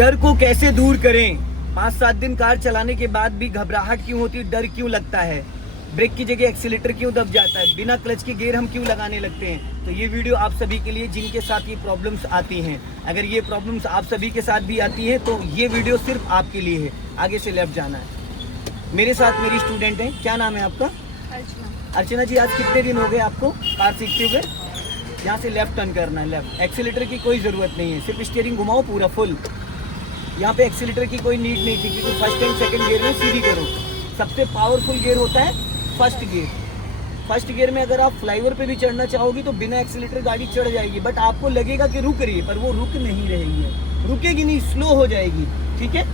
डर को कैसे दूर करें? 5-7 दिन कार चलाने के बाद भी घबराहट क्यों होती है, डर क्यों लगता है, ब्रेक की जगह एक्सीलेटर क्यों दब जाता है, बिना क्लच के गियर हम क्यों लगाने लगते हैं? तो ये वीडियो आप सभी के लिए जिनके साथ ये प्रॉब्लम्स आती हैं। अगर ये प्रॉब्लम्स आप सभी के साथ भी आती हैं तो ये वीडियो सिर्फ आपके लिए है। आगे से लेफ्ट जाना है। मेरे साथ मेरी स्टूडेंट है, क्या नाम है आपका? अर्चना जी, आज कितने दिन हो गए आपको कार सीखते हुए? यहाँ से लेफ्ट टर्न करना है, लेफ्ट। एक्सीलेटर की कोई ज़रूरत नहीं है, सिर्फ स्टीयरिंग घुमाओ पूरा फुल। यहाँ पे एक्सीलेटर की कोई नीड नहीं थी, क्योंकि फर्स्ट एंड सेकंड गियर में सीधी करो। सबसे पावरफुल गियर होता है फर्स्ट गियर। फर्स्ट गियर में अगर आप फ्लाईओवर पे भी चढ़ना चाहोगी तो बिना एक्सीलेटर गाड़ी चढ़ जाएगी, बट आपको लगेगा कि रुक रही है, पर वो रुक नहीं रही है, रुकेगी नहीं, स्लो हो जाएगी। ठीक है,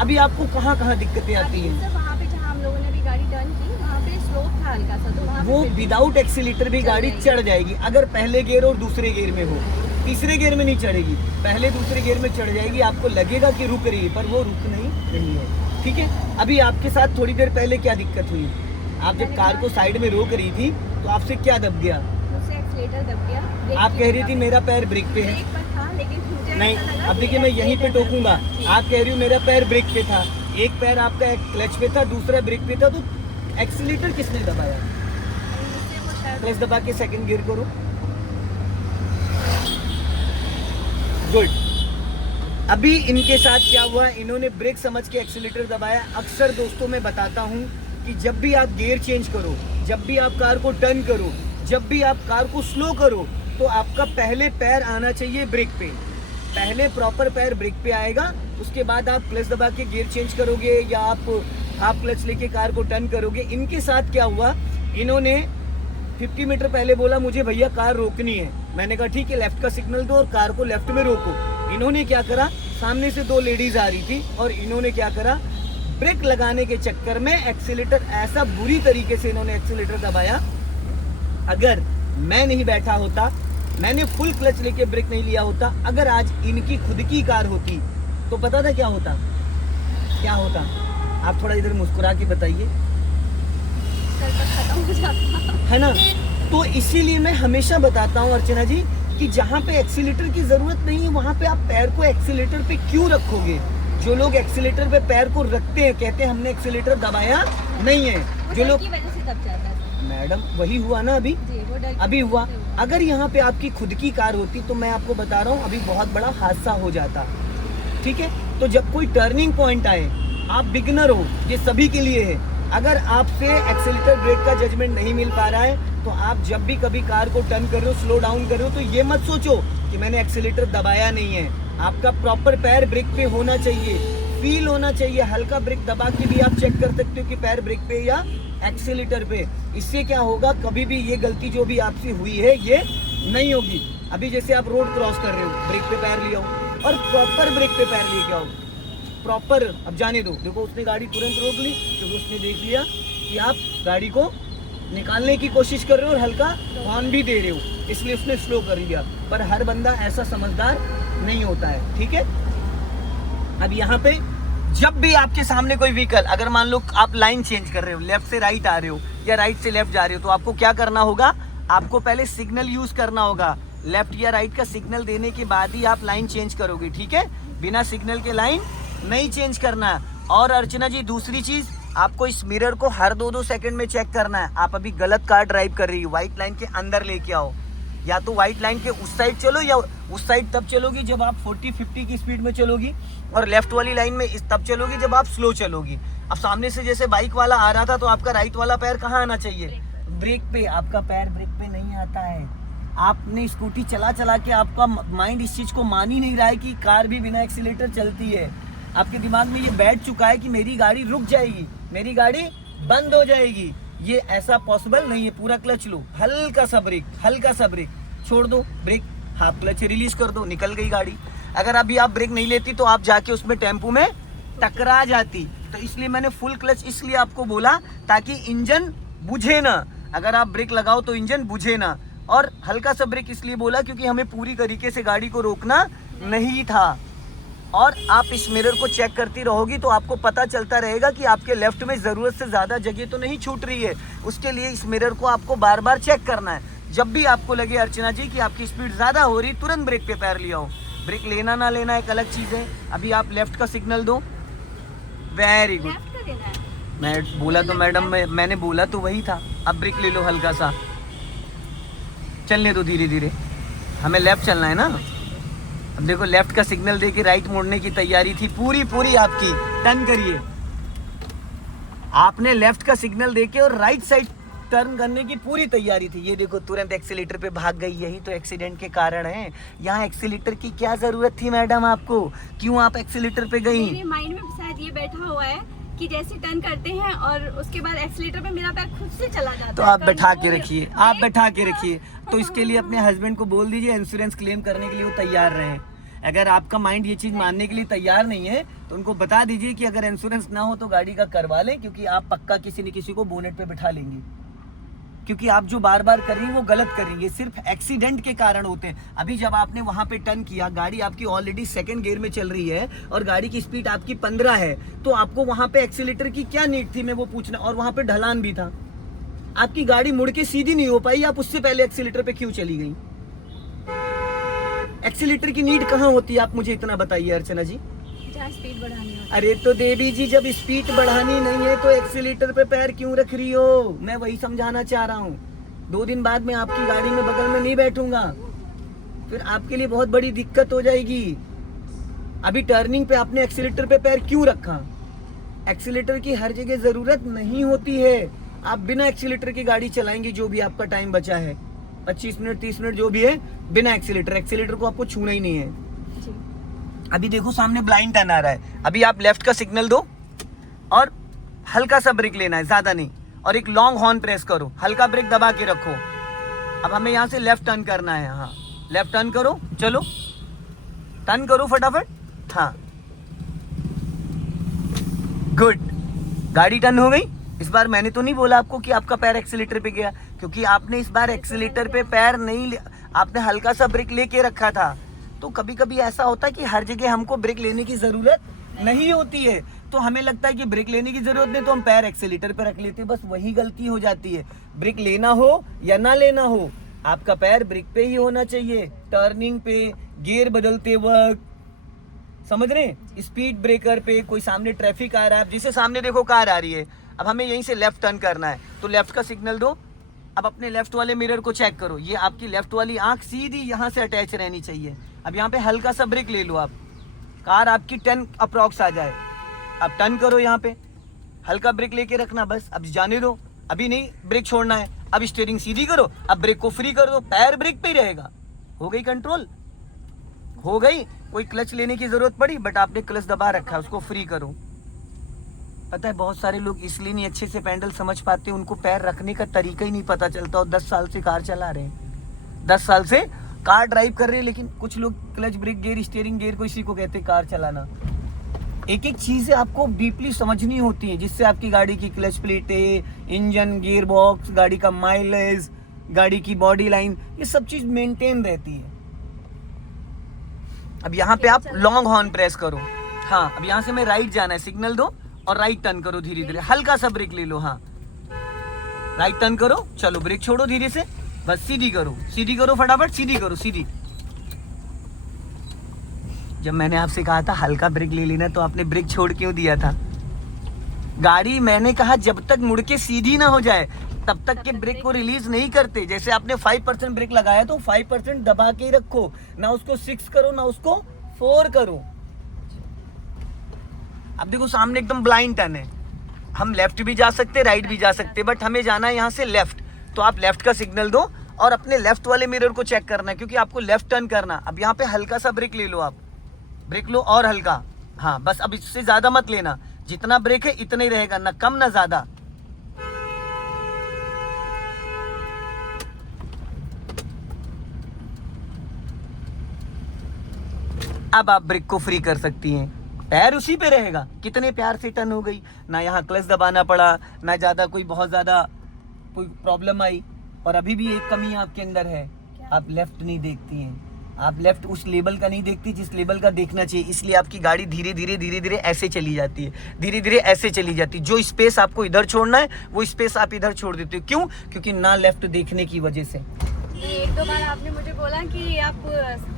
अभी आपको कहाँ कहाँ दिक्कतें आती हैं? वहाँ पे जहाँ हम लोगों ने भी गाड़ी टर्न की, वहाँ पे स्लोप था हल्का सा, तो वहाँ वो विदाउट एक्सीलेटर भी गाड़ी चढ़ जाएगी। अगर पहले गियर और दूसरे गियर में हो, तीसरे गियर में नहीं चढ़ेगी, पहले दूसरे गियर में चढ़ जाएगी। आपको लगेगा कि रुक रही है, पर वो रुक नहीं रही है। ठीक है, अभी आपके साथ थोड़ी देर पहले क्या दिक्कत हुई? आप जब कार को साइड में रोक रही थी तो आपसे क्या दब गया? मुझसे एक्सीलेटर दब गया। आप कह रही थी मेरा पैर ब्रेक पे है। ब्रेक पर था, लेकिन मुझे नहीं, ऐसा लगा अब कि देखिए मैं यहीं पे टोकूंगा। जी। आप कह रही हो मेरा पैर ब्रेक पे था, एक पैर आपका क्लच पे था, दूसरा ब्रेक पे था, तो एक्सीलेटर किसने दबाया? मुझसे वो शायद क्लच दबा के सेकंड गियर करो। गुड। अभी इनके साथ क्या हुआ, इन्होंने ब्रेक समझ के एक्सीलेटर दबाया। अक्सर दोस्तों मैं बताता हूँ कि जब भी आप गियर चेंज करो, जब भी आप कार को टर्न करो, जब भी आप कार को स्लो करो, तो आपका पहले पैर आना चाहिए ब्रेक पे। पहले प्रॉपर पैर ब्रेक पे आएगा, उसके बाद आप क्लच दबा के गियर चेंज करोगे या आप हाफ क्लच लेके कार को टर्न करोगे। इनके साथ क्या हुआ, इन्होंने 50 मीटर पहले बोला मुझे भैया कार रोकनी है। मैंने कहा ठीक है, लेफ्ट का सिग्नल दो और कार को लेफ्ट में रोको। इन्होंने क्या करा, सामने से 2 लेडीज आ रही थी और इन्होंने क्या करा, ब्रेक लगाने के चक्कर में एक्सीलेटर ऐसा बुरी तरीके से इन्होंने एक्सीलेटर दबाया। अगर मैं नहीं बैठा होता, मैंने फुल क्लच लेके ब्रेक नहीं लिया होता, अगर आज इनकी खुद की कार होती तो पता था क्या होता? क्या होता? आप थोड़ा इधर मुस्कुरा के बताइए, खत्म हो जाता है ना? तो इसीलिए मैं हमेशा बताता हूँ अर्चना जी कि जहाँ पे एक्सीलेटर की जरूरत नहीं है वहाँ पे आप पैर को एक्सीलेटर पे क्यों रखोगे? जो लोग एक्सीलेटर पे पैर को रखते हैं कहते हैं हमने एक्सीलेटर दबाया नहीं है। जो लोग की वजह से दब जाता है। मैडम वही हुआ ना अभी, जी, वो डर अभी हुआ। अगर यहाँ पे आपकी खुद की कार होती तो मैं आपको बता रहा हूँ अभी बहुत बड़ा हादसा हो जाता। ठीक है, तो जब कोई टर्निंग पॉइंट आए, आप बिगिनर हो, ये सभी के लिए है। अगर आपसे एक्सीलेटर ब्रेक का जजमेंट नहीं मिल पा रहा है तो आप जब भी कभी कार को टर्न कर रहे हो, स्लो डाउन कर रहे हो, तो ये मत सोचो कि मैंने एक्सीलेटर दबाया नहीं है। आपका प्रॉपर पैर ब्रेक पे होना चाहिए, फील होना चाहिए। हल्का ब्रेक दबा के भी आप चेक कर सकते हो कि पैर ब्रेक पे या एक्सीलेटर पे। इससे क्या होगा, कभी भी ये गलती जो भी आपसे हुई है ये नहीं होगी। अभी जैसे आप रोड क्रॉस कर रहे हो, ब्रेक पे पैर लिया हो और प्रॉपर ब्रेक पे पैर लेके आओ, प्रॉपर। अब जाने दो, देखो उसने गाड़ी तुरंत रोक ली क्योंकि उसने देख लिया कि आप गाड़ी को निकालने की कोशिश कर रहे हो और हल्का हॉर्न भी दे रहे हो, इसलिए उसने स्लो कर लिया। पर हर बंदा ऐसा समझदार नहीं होता है। ठीक है, अब यहाँ पे जब भी आपके सामने कोई व्हीकल, अगर मान लो आप लाइन चेंज कर रहे हो, लेफ्ट से राइट आ रहे हो या राइट से लेफ्ट जा रहे हो, तो आपको क्या करना होगा, आपको पहले सिग्नल यूज करना होगा। लेफ्ट या राइट का सिग्नल देने के बाद ही आप लाइन चेंज करोगे। ठीक है, बिना सिग्नल के लाइन नहीं चेंज करना। और अर्चना जी दूसरी चीज, आपको इस मिरर को हर 2-2 सेकंड में चेक करना है। आप अभी गलत कार ड्राइव कर रही हो, व्हाइट लाइन के अंदर लेके आओ, या तो व्हाइट लाइन के उस साइड चलो या उस साइड तब चलोगी जब आप 40-50 की स्पीड में चलोगी, और लेफ्ट वाली लाइन में तब चलोगी जब आप स्लो चलोगी। अब सामने से जैसे बाइक वाला आ रहा था तो आपका राइट वाला पैर कहाँ आना चाहिए? ब्रेक पे। आपका पैर ब्रेक पे नहीं आता है। आपने स्कूटी चला चला के आपका माइंड इस चीज को मान ही नहीं रहा है कि कार भी बिना एक्सीलेटर चलती है। आपके दिमाग में ये बैठ चुका है कि मेरी गाड़ी रुक जाएगी, मेरी गाड़ी बंद हो जाएगी। ये ऐसा पॉसिबल नहीं है। पूरा क्लच लो, हल्का सा ब्रेक, हल्का सा ब्रेक छोड़ दो, ब्रेक हाफ क्लच रिलीज कर दो, निकल गई गाड़ी। अगर अभी आप ब्रेक नहीं लेती तो आप जाके उसमें टेम्पो में टकरा जाती। तो इसलिए मैंने फुल क्लच इसलिए आपको बोला ताकि इंजन बुझे ना। अगर आप ब्रेक लगाओ तो इंजन बुझे ना। और हल्का सा ब्रेक इसलिए बोला क्योंकि हमें पूरी तरीके से गाड़ी को रोकना नहीं था। और आप इस मिरर को चेक करती रहोगी तो आपको पता चलता रहेगा कि आपके लेफ्ट में ज़रूरत से ज़्यादा जगह तो नहीं छूट रही है। उसके लिए इस मिरर को आपको बार बार चेक करना है। जब भी आपको लगे अर्चना जी कि आपकी स्पीड ज़्यादा हो रही, तुरंत ब्रेक पे पैर ले आओ। ब्रेक लेना ना लेना एक अलग चीज़ है। अभी आप लेफ्ट का सिग्नल दो, वेरी गुड। लेफ्ट का देना है। मैं बोला तो मैडम, मैंने बोला तो वही था। अब ब्रेक ले लो हल्का सा, चलने दो धीरे धीरे, हमें लेफ्ट चलना है ना। अब देखो लेफ्ट का सिग्नल दे के राइट मोड़ने की तैयारी थी पूरी पूरी आपकी। टर्न करिए, आपने लेफ्ट का सिग्नल देके और राइट साइड टर्न करने की पूरी तैयारी थी। ये देखो तुरंत एक्सीलेटर पे भाग गई, यही तो एक्सीडेंट के कारण है। यहाँ एक्सीलेटर की क्या जरूरत थी मैडम आपको, क्यों आप एक्सीलेटर पे गई? मेरे माइंड में शायद ये बैठा हुआ है कि जैसे टर्न करते हैं और उसके बाद एक्सीलेटर पे मेरा पैर खुद से चला जाता है। तो आप बैठा के रखिए, आप बैठा के रखिए। तो इसके लिए अपने हस्बैंड को बोल दीजिए इंश्योरेंस क्लेम करने के लिए वो तैयार रहे। अगर आपका माइंड ये चीज़ मानने के लिए तैयार नहीं है तो उनको बता दीजिए कि अगर इंश्योरेंस ना हो तो गाड़ी का करवा लें, क्योंकि आप पक्का किसी न किसी को बोनेट पे बिठा लेंगे। क्योंकि आप जो बार बार कर रही हैं वो गलत करेंगे, सिर्फ एक्सीडेंट के कारण होते हैं। अभी जब आपने वहां पे टर्न किया, गाड़ी आपकी ऑलरेडी सेकंड गियर में चल रही है और गाड़ी की स्पीड आपकी 15 है, तो आपको वहां पे एक्सीलेटर की क्या नीड थी, मैं वो पूछना। और वहां पे ढलान भी था, आपकी गाड़ी मुड़ के सीधी नहीं हो पाई, आप उससे पहले एक्सीलेटर पे क्यों चली गई? एक्सीलेटर की नीड कहाँ होती है, आप मुझे इतना बताइए अर्चना जी। जहाँ स्पीड बढ़ानी होती है। अरे तो देवी जी, जब स्पीड बढ़ानी नहीं है तो एक्सीलेटर पे पैर क्यों रख रही हो? मैं वही समझाना चाह रहा हूँ। 2 दिन बाद मैं आपकी गाड़ी में बगल में नहीं बैठूंगा, फिर आपके लिए बहुत बड़ी दिक्कत हो जाएगी। अभी टर्निंग पे आपने एक्सीलेटर पे पैर क्यों रखा? एक्सीलेटर की हर जगह जरूरत नहीं होती है। आप बिना एक्सीलेटर की गाड़ी चलाएंगे, जो भी आपका टाइम बचा है 25 मिनट 30 मिनट जो भी है, बिना एक्सीलेटर, एक्सीलेटर को आपको छूना ही नहीं है। अभी देखो सामने ब्लाइंड टर्न आ रहा है, अभी आप लेफ्ट का सिग्नल दो और हल्का सा ब्रेक लेना है, ज्यादा नहीं, और एक लॉन्ग हॉर्न प्रेस करो, हल्का ब्रेक दबा के रखो। अब हमें यहाँ से लेफ्ट टर्न करना है। हाँ लेफ्ट टर्न करो, चलो टर्न करो फटाफट। हाँ गुड, गाड़ी टर्न हो गई। इस बार मैंने तो नहीं बोला आपको कि आपका पैर एक्सीलेटर पे गया, क्योंकि आपने इस बार एक्सीलेटर पे पैर नहीं, आपने हल्का सा ब्रेक लेके रखा था। तो कभी कभी ऐसा होता है कि हर जगह हमको ब्रेक लेने की जरूरत नहीं होती है, तो हमें लगता है कि ब्रेक लेने की जरूरत नहीं तो हम पैर एक्सीलेटर पे रख लेते हैं, बस वही गलती हो जाती है। ब्रेक लेना हो या ना लेना हो, आपका पैर ब्रेक पे ही होना चाहिए, टर्निंग पे, गियर बदलते वक्त, समझ रहे हैं? स्पीड ब्रेकर पे, कोई सामने ट्रैफिक आ रहा है, जैसे सामने देखो कार आ रही है, अब हमें यहीं से लेफ्ट टर्न करना है, तो लेफ्ट का सिग्नल दो। अब अपने लेफ्ट वाले मिरर को चेक करो, ये आपकी लेफ्ट वाली आंख सीधी यहाँ से अटैच रहनी चाहिए। अब यहाँ पे हल्का सा ब्रेक ले लो आप, कार आपकी 10 अप्रॉक्स आ जाए। अब टर्न करो, यहाँ पे हल्का ब्रेक लेके रखना, बस अब जाने दो, अभी नहीं ब्रेक छोड़ना है। अब स्टीयरिंग सीधी करो, अब ब्रेक को फ्री कर दो, पैर ब्रेक पे ही रहेगा। हो गई कंट्रोल, हो गई। कोई क्लच लेने की जरूरत पड़ी, बट आपने क्लच दबा रखा है, उसको फ्री करो। पता है बहुत सारे लोग इसलिए नहीं अच्छे से पैडल समझ पाते, उनको पैर रखने का तरीका ही नहीं पता चलता, और 10 साल से कार चला रहे हैं, 10 साल से कार ड्राइव कर रहे हैं, लेकिन कुछ लोग clutch brake gear steering gear को इसी को कहते हैं कार चलाना। एक एक चीजें आपको डीपली समझनी होती है, जिससे आपकी गाड़ी की क्लच प्लेटें, इंजन, गियर बॉक्स, गाड़ी का माइलेज, गाड़ी की बॉडी लाइन, ये सब चीज मेंटेन रहती है। अब यहाँ पे आप लॉन्ग हॉर्न प्रेस करो। हाँ अब यहाँ से मैं राइट जाना है, सिग्नल दो और राइट टर्न करो धीरे धीरे, हल्का सा ब्रेक ले लो। हाँ राइट टर्न करो, चलो ब्रेक छोड़ो धीरे से, बस सीधी करो फटाफट, सीधी करो, सीधी। जब मैंने आपसे कहा था हल्का ब्रेक ले लेना, तो आपने ब्रेक छोड़ क्यों दिया था? गाड़ी मैंने कहा जब तक मुड़ के सीधी ना हो जाए तब तक के ब्रेक को रिलीज नहीं करते। जैसे आपने 5% ब्रेक लगाया तो 5% दबा के ही रखो, ना उसको 6 करो ना उसको 4 करो। अब देखो सामने एकदम ब्लाइंड टर्न है, हम लेफ्ट भी जा सकते, राइट भी जा सकते, बट हमें जाना है यहाँ से लेफ्ट। तो आप लेफ्ट का सिग्नल दो और अपने लेफ्ट वाले मिरर को चेक करना है, क्योंकि आपको लेफ्ट टर्न करना। अब यहाँ पे हल्का सा ब्रेक ले लो, आप ब्रेक लो और हल्का। हाँ बस, अब इससे ज्यादा मत लेना, जितना ब्रेक है इतना ही रहेगा, ना कम ना ज्यादा। अब आप ब्रेक को फ्री कर सकती हैं, पैर उसी पे रहेगा। कितने प्यार से टर्न हो गई, ना यहाँ क्लच दबाना पड़ा, ना ज्यादा कोई बहुत ज्यादा कोई प्रॉब्लम आई। और अभी भी एक कमी आपके अंदर है, आप लेफ्ट नहीं देखती हैं, आप लेफ्ट उस लेवल का नहीं देखती जिस लेवल का देखना चाहिए, इसलिए आपकी गाड़ी धीरे धीरे ऐसे चली जाती है, धीरे धीरे ऐसे चली जाती है। जो स्पेस आपको इधर छोड़ना है वो स्पेस आप इधर छोड़ देते हो। क्यों? क्योंकि ना लेफ्ट देखने की वजह से। नहीं, एक दो बार आपने मुझे बोला कि आप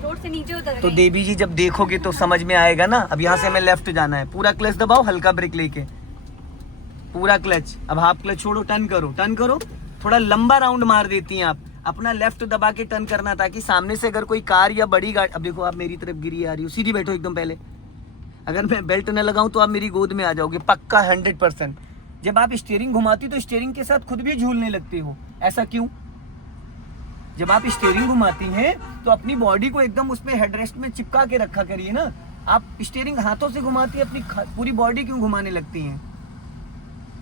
रोड से नीचे उतर तो गई। देवी जी जब देखोगे तो समझ में आएगा ना। अब यहाँ से हमें लेफ्ट जाना है, पूरा क्लच दबाओ, हल्का ब्रेक लेके, पूरा क्लच। अब हाफ क्लच छोड़ो, टर्न करो, टर्न करो, थोड़ा लंबा राउंड मार देती हैं आप। अपना लेफ्ट दबा के टर्न करना, ताकि सामने से अगर कोई कार या बड़ी गाड़ी, अब देखो आप मेरी तरफ गिरी आ रही हो, सीधी बैठो एकदम। पहले अगर मैं बेल्ट न लगाऊं तो आप मेरी गोद में आ जाओगे पक्का 100%। जब आप स्टीयरिंग घुमाती तो स्टीयरिंग के साथ खुद भी झूलने लगती हो, ऐसा क्यों? जब आप स्टीयरिंग घुमाती हैं तो अपनी बॉडी को एकदम उसमें हेडरेस्ट में चिपका के रखा करिए ना। आप स्टीयरिंग हाथों से घुमाती है, अपनी पूरी बॉडी क्यों घुमाने लगती हैं?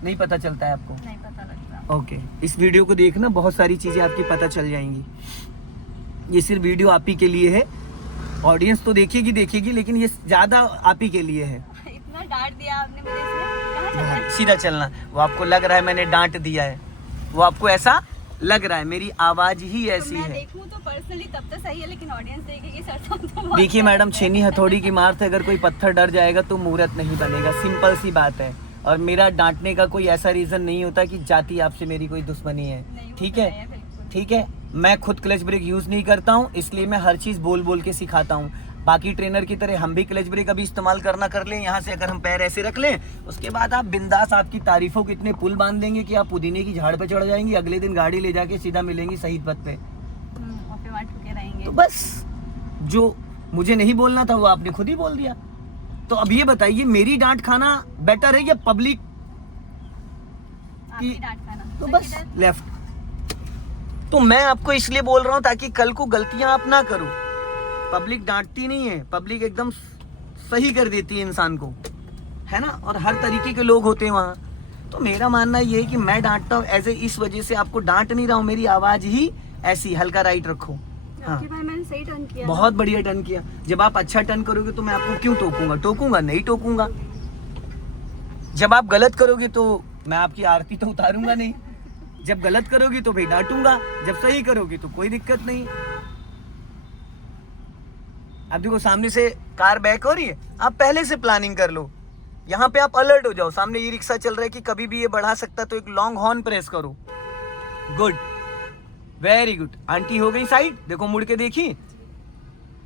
नहीं पता चलता है आपको? नहीं पता लगता। ओके, इस वीडियो को देखना, बहुत सारी चीजें आपकी पता चल जाएंगी। ये सिर्फ वीडियो आप ही के लिए है, ऑडियंस तो देखेगी, लेकिन ये ज्यादा आप ही के लिए है। इतना डांट दिया आपने मुझे, इसमें कहाँ चलना है? सीधा चलना। वो आपको लग रहा है मैंने डांट दिया है, वो आपको ऐसा लग रहा है, मेरी आवाज ही ऐसी तो मैं है। देखूं तो पर्सनली तब तो सही है, लेकिन ऑडियंस देखेगी सर तो बहुत देखिए गलत मैडम, है। छेनी हथौड़ी की मार से अगर कोई पत्थर डर जाएगा तो मूर्त नहीं बनेगा, सिंपल सी बात है। और मेरा डांटने का कोई ऐसा रीजन नहीं होता कि जाति आपसे मेरी कोई दुश्मनी है, नहीं, ठीक वो है? तो नहीं है, बिल्कुल। ठीक है, मैं खुद क्लच ब्रेक यूज नहीं करता हूँ, इसलिए मैं हर चीज बोल बोल के सिखाता हूँ। बाकी ट्रेनर की तरह हम भी क्लच ब्रेक अभी इस्तेमाल करना कर लें, यहाँ से अगर हम पैर ऐसे रख लें, उसके बाद आप बिंदास, आपकी तारीफों के इतने पुल बांध देंगे कि आप पुदीने की झाड़ पे चढ़ जाएंगी, अगले दिन गाड़ी ले जाके सीधा मिलेंगी शहीद पथ पे। और फिर वहाँ ठुके रहेंगे। तो बस, जो मुझे नहीं बोलना था वो आपने खुद ही बोल दिया। तो अब ये बताइए, मेरी डांट खाना बेटर है या पब्लिक आपकी डांट खाना तो सही बस है। लेफ्ट। तो मैं आपको इसलिए बोल रहा हूँ ताकि कल को गलतियां आप ना करो। पब्लिक डांटती नहीं है, पब्लिक एकदम सही कर देती है इंसान को, है ना? और हर तरीके के लोग होते हैं वहाँ। तो मेरा मानना ये है कि मैं डांटता हूँ ऐसे इस वजह से, आपको डांट नहीं रहा हूँ, मेरी आवाज ही ऐसी, हल्का राइट रखो। हाँ, आपके भाई मैंने सही टर्न किया। बहुत बढ़िया टर्न किया। जब आप अच्छा टर्न करोगे तो मैं आपको क्यों टोकूंगा? नहीं टोकूंगा। जब आप गलत करोगे तो मैं आपकी आरती तो उतारूंगा नहीं। जब गलत करोगी तो भाई डांटूंगा, जब सही करोगी तो कोई दिक्कत नहीं। अब देखो सामने से कार बैक हो रही है, आप पहले से प्लानिंग कर लो, यहाँ पे आप अलर्ट हो जाओ। सामने ये रिक्शा चल रहा है कि कभी भी ये बढ़ा सकता, तो एक लॉन्ग हॉर्न प्रेस करो। Good, very good. आंटी हो गई साइड, देखो मुड़ के देखी।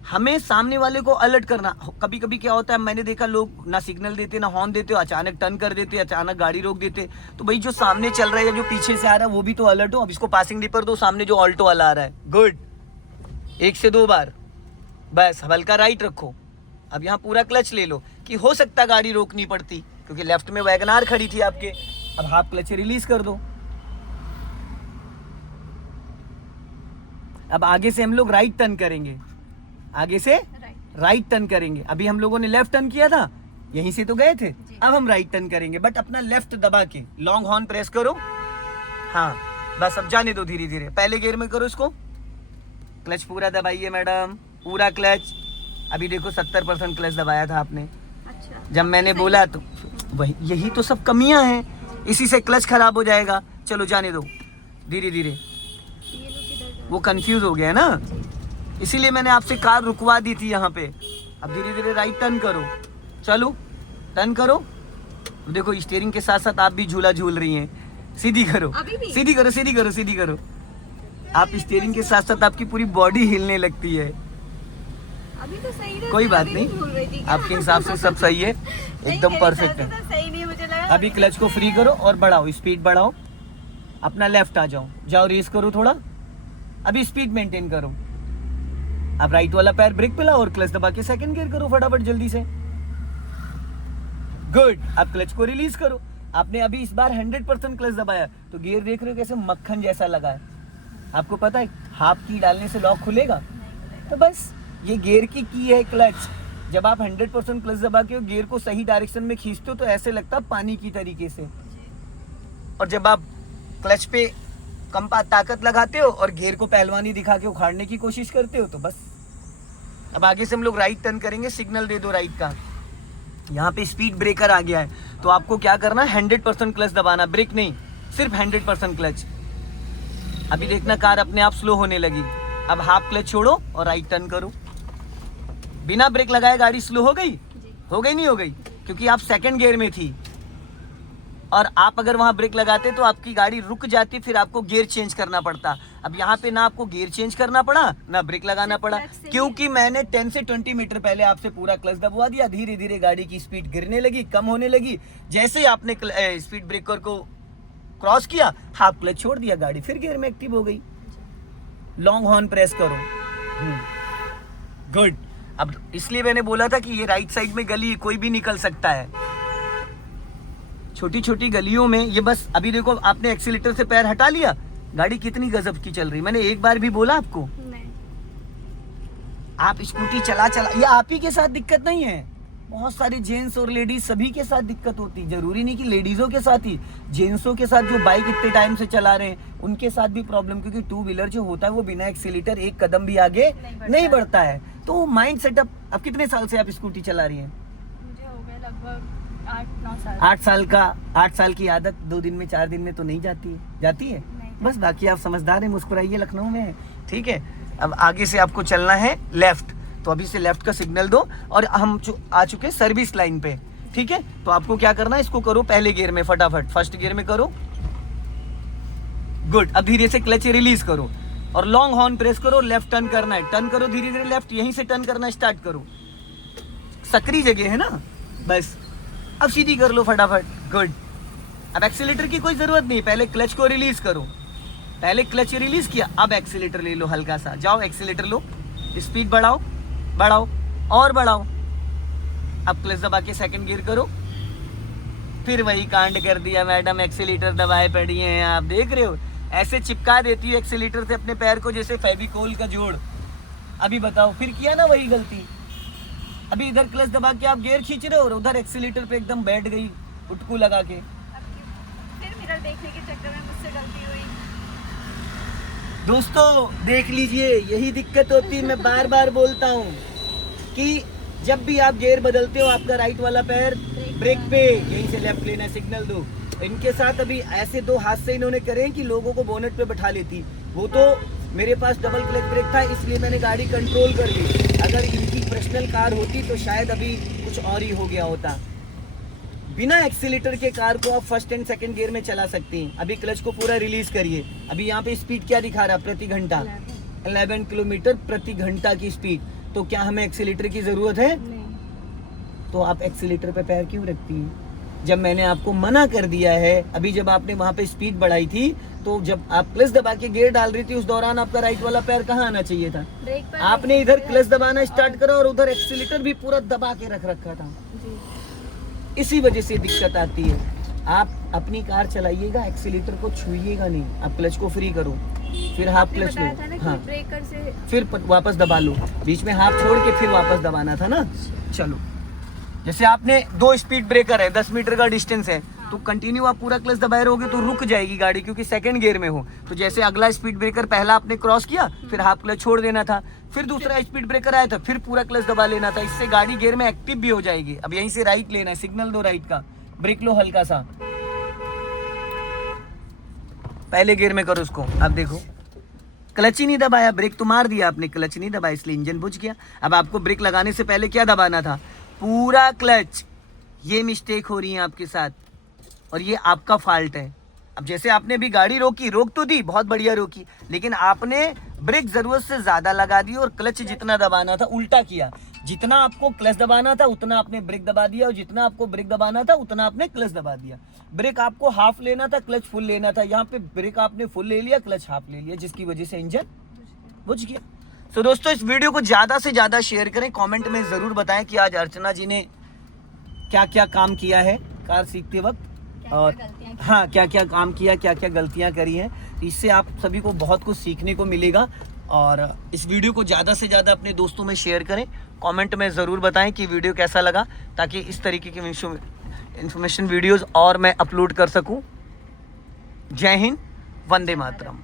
हमें सामने वाले को अलर्ट करना। कभी कभी क्या होता है, मैंने देखा लोग ना सिग्नल देते ना हॉर्न देते, अचानक टर्न कर देते, अचानक गाड़ी रोक देते। तो भाई जो सामने चल रहा है या जो पीछे से आ रहा है वो भी तो अलर्ट हो। अब इसको पासिंग दीपर दो, सामने जो ऑल्टो वाला आ रहा है। गुड, 1 से 2 बार बस, हल्का राइट रखो। अब यहाँ पूरा क्लच ले लो कि हो सकता गाड़ी रोकनी पड़ती, क्योंकि लेफ्ट में वैगनार खड़ी थी आपके। अब हाफ क्लच रिलीज कर दो। अब आगे से हम लोग राइट टर्न करेंगे, आगे से राइट टर्न करेंगे। अभी हम लोगों ने लेफ्ट टर्न किया था, यहीं से तो गए थे। अब हम राइट टर्न करेंगे, बट अपना लेफ्ट दबा के लॉन्ग हॉर्न प्रेस करो। हाँ बस, अब जाने दो धीरे धीरे। पहले गियर में करो इसको, क्लच पूरा दबाइए मैडम, पूरा क्लच। अभी देखो 70% क्लच दबाया था आपने। अच्छा, जब मैंने बोला तो वही, यही तो सब कमियां हैं, इसी से क्लच खराब हो जाएगा। चलो जाने दो धीरे धीरे। ये लोग किधर जा रहे वो कंफ्यूज हो गया है ना, इसीलिए मैंने आपसे कार रुकवा दी थी यहाँ पे। अब धीरे धीरे राइट टर्न करो, चलो टर्न करो। देखो स्टीयरिंग के साथ साथ आप भी झूला झूल रही हैं। सीधी करो, अभी भी? सीधी करो, सीधी करो, सीधी करो। आप स्टीयरिंग के साथ साथ आपकी पूरी बॉडी हिलने लगती है। अभी तो सही था, कोई बात अभी नहीं, भी भूल रही थी क्या? आपके हिसाब से सब सही है, नहीं, एकदम मेरे परफेक्ट हिसाब है। से तो सही नहीं है, मुझे लगा। अभी क्लच को फ्री करो और बढ़ाओ, स्पीड बढ़ाओ। अपना लेफ्ट आ जाओ, जाओ रेस करो थोड़ा। अभी स्पीड मेंटेन करो। अब राइट वाला पैर ब्रेक पे लाओ और क्लच दबा के सेकंड गियर करो फटाफट जल्दी से। गुड, अब क्लच को रिलीज करो। आपने अभी इस बार 100% क्लच दबाया, तो गियर देख रहे हो कैसे मक्खन जैसा लगा है। आपको पता है हाफ की डालने से लॉक खुलेगा। तो बस ये गियर की है क्लच। जब आप 100% क्लच दबा के गियर को सही डायरेक्शन में खींचते हो तो ऐसे लगता है पानी की तरीके से। और जब आप क्लच पे कम ताकत लगाते हो और गियर को पहलवानी दिखा के उखाड़ने की कोशिश करते हो तो बस। अब आगे से हम लोग राइट टर्न करेंगे, सिग्नल दे दो राइट का। यहाँ पे स्पीड ब्रेकर आ गया है, तो आपको क्या करना है, 100% क्लच दबाना, ब्रेक नहीं, सिर्फ 100% क्लच। अभी देखना कार अपने आप स्लो होने लगी। अब हाफ क्लच छोड़ो और राइट टर्न करो। बिना ब्रेक लगाए गाड़ी स्लो हो गई? हो गई नहीं हो गई? क्योंकि आप सेकंड गियर में थी। और आप अगर वहाँ ब्रेक लगाते तो आपकी गाड़ी रुक जाती, फिर आपको गियर चेंज करना पड़ता। अब यहाँ पे ना आपको गियर चेंज करना पड़ा ना ब्रेक लगाना पड़ा, क्योंकि मैंने 10 से 20 मीटर पहले आपसे पूरा क्लच दबवा दिया। धीरे धीरे गाड़ी की स्पीड गिरने लगी, कम होने लगी। जैसे ही आपने स्पीड ब्रेकर को क्रॉस किया, हाफ क्लच छोड़ दिया, गाड़ी फिर गियर में एक्टिव हो गई। लॉन्ग हॉर्न प्रेस करो। गुड। अब इसलिए मैंने बोला था कि ये राइट साइड में गली कोई भी निकल सकता है। छोटी छोटी गलियों में ये बस, अभी देखो आपने एक्सीलेटर से पैर हटा लिया, गाड़ी कितनी गजब की चल रही। मैंने एक बार भी बोला आपको? नहीं। आप स्कूटी चला ये आप ही के साथ दिक्कत नहीं है, बहुत सारे जेंट्स और लेडीज सभी के साथ दिक्कत होती है। जरूरी नहीं कि लेडीजों के साथ ही, जेंट्सों के साथ जो बाइक इतने टाइम से चला रहे हैं उनके साथ भी प्रॉब्लम, क्योंकि टू व्हीलर जो होता है वो बिना एक्सीलेटर एक कदम भी आगे नहीं बढ़ता है। तो माइंड सेटअप। अब कितने साल से आप स्कूटी चला रही हैं? मुझे हो गए लगभग 8-9 साल। 8 साल की आदत 2 दिन में 4 दिन में तो नहीं जाती है? जाती है? बस बाकी आप समझदार हैं, मुस्कुराइए, लखनऊ में है, ठीक है। अब आगे से आपको चलना है लेफ्ट, तो अभी से लेफ्ट का सिग्नल दो और हम आ चुके सर्विस लाइन पे, ठीक है। तो आपको क्या करना है, इसको करो पहले गियर में फटाफट, फर्स्ट गियर में करो। गुड। अब धीरे से क्लच रिलीज करो और लॉन्ग हॉर्न प्रेस करो। लेफ्ट टर्न करना है, टर्न करो धीरे धीरे लेफ्ट, यहीं से टर्न करना स्टार्ट करो। सकरी जगह है ना, बस अब सीधी कर लो फटाफट। गुड। अब एक्सीलेटर की कोई जरूरत नहीं, पहले क्लच को रिलीज करो। पहले क्लच रिलीज किया, अब एक्सीलेटर ले लो हल्का सा, जाओ एक्सीलेटर लो, स्पीड बढ़ाओ बढ़ाओ और बढ़ाओ। अब क्लच दबा के सेकंड गियर करो। फिर वही कांड कर दिया मैडम, एक्सीलेटर दबाए पड़ी हैं आप, देख रहे हो ऐसे चिपका देती है एक्सीलेटर से अपने पैर को जैसे फेविकोल का जोड़। अभी बताओ, फिर किया ना वही गलती। अभी इधर क्लच दबा के आप गियर खींच रहे हो और उधर एक्सीलेटर पे एकदम बैठ गई उटकू लगा के। फिर मिरर देखने के चक्कर में मुझसे गलती हुई। दोस्तों देख लीजिए, यही दिक्कत होती है। मैं बार बार बोलता हूँ कि जब भी आप गियर बदलते हो आपका राइट वाला पैर ब्रेक पे, यहीं से लेफ्ट लेना, सिग्नल दो। इनके साथ अभी ऐसे 2 हादसे इन्होंने करे कि लोगों को बोनेट पे बैठा लेती। वो तो मेरे पास डबल क्लच ब्रेक था इसलिए मैंने गाड़ी कंट्रोल कर ली। अगर इनकी पर्सनल कार होती तो शायद अभी कुछ और ही हो गया होता। बिना एक्सीलेटर के कार को आप फर्स्ट एंड सेकंड गियर में चला सकती हैं। अभी क्लच को पूरा रिलीज करिए। अभी यहाँ पे स्पीड क्या दिखा रहा है प्रति घंटा? 11 किलोमीटर प्रति घंटा की स्पीड। तो क्या हमें एक्सीलेटर की जरूरत है? नहीं। तो आप एक्सीलेटर पे पैर क्यों रखती हैं? जब मैंने आपको मना कर दिया है, अभी जब आपने वहां पे स्पीड बढ़ाई थी तो जब आप क्लच दबा के गियर डाल रही थी उस दौरान आपका राइट वाला पैर कहाँ आना चाहिए था? ब्रेक पर। आपने इधर क्लच दबाना स्टार्ट करा और उधर एक्सीलेटर भी पूरा दबा के रख रखा था। इसी वजह से दिक्कत आती है। आप अपनी कार चलाइएगा, एक्सीलेटर को छुइएगा नहीं, आप क्लच को फ्री करो, फिर हाफ क्लच लो, हाँ ब्रेकर से फिर वापस दबा लो। बीच में हाफ छोड़ के फिर वापस दबाना था ना। चलो, जैसे आपने 2 स्पीड ब्रेकर है, 10 मीटर का डिस्टेंस है, तो कंटिन्यू आप पूरा क्लच दबाए रहोगे तो रुक जाएगी गाड़ी, क्योंकि सेकंड गियर में हो। तो जैसे अगला स्पीड ब्रेकर पहला आपने क्रॉस किया, फिर हाफ क्लच छोड़ देना था, फिर दूसरा स्पीड ब्रेकर आया था, फिर पूरा क्लच दबा लेना था। इससे गाड़ी गियर में एक्टिव भी हो जाएगी। अब यहीं से राइट लेना है, सिग्नल दो राइट का, ब्रेक लो हल्का सा, पहले गियर में करो उसको। अब देखो क्लच ही नहीं दबाया, ब्रेक तो मार दिया आपने, क्लच नहीं दबाया इसलिए इंजन बुझ गया। अब आपको ब्रेक लगाने से पहले क्या दबाना था? पूरा क्लच। ये मिस्टेक हो रही है आपके साथ और ये आपका फॉल्ट है। अब जैसे आपने भी गाड़ी रोकी, रोक तो दी, बहुत बढ़िया रोकी, लेकिन आपने ब्रेक जरूरत से ज्यादा लगा दी और क्लच जितना दबाना था उल्टा किया। जितना आपको क्लच दबाना था उतना आपने ब्रेक दबा दिया और जितना आपको ब्रेक दबाना था उतना आपने क्लच दबा दिया। ब्रेक आपको हाफ लेना था, क्लच फुल लेना था। यहाँ पे ब्रेक आपने फुल ले लिया, क्लच हाफ ले लिया, जिसकी वजह से इंजन बुझ गया। तो दोस्तों इस वीडियो को ज्यादा से ज्यादा शेयर करें, कमेंट में जरूर बताएं कि आज अर्चना जी ने क्या क्या काम किया है कार सीखते वक्त, और हाँ क्या क्या काम किया, क्या क्या गलतियां करी हैं। इससे आप सभी को बहुत कुछ सीखने को मिलेगा। और इस वीडियो को ज़्यादा से ज़्यादा अपने दोस्तों में शेयर करें, कमेंट में ज़रूर बताएं कि वीडियो कैसा लगा, ताकि इस तरीके की इंफॉर्मेशन वीडियोस और मैं अपलोड कर सकूं। जय हिंद, वंदे मातरम।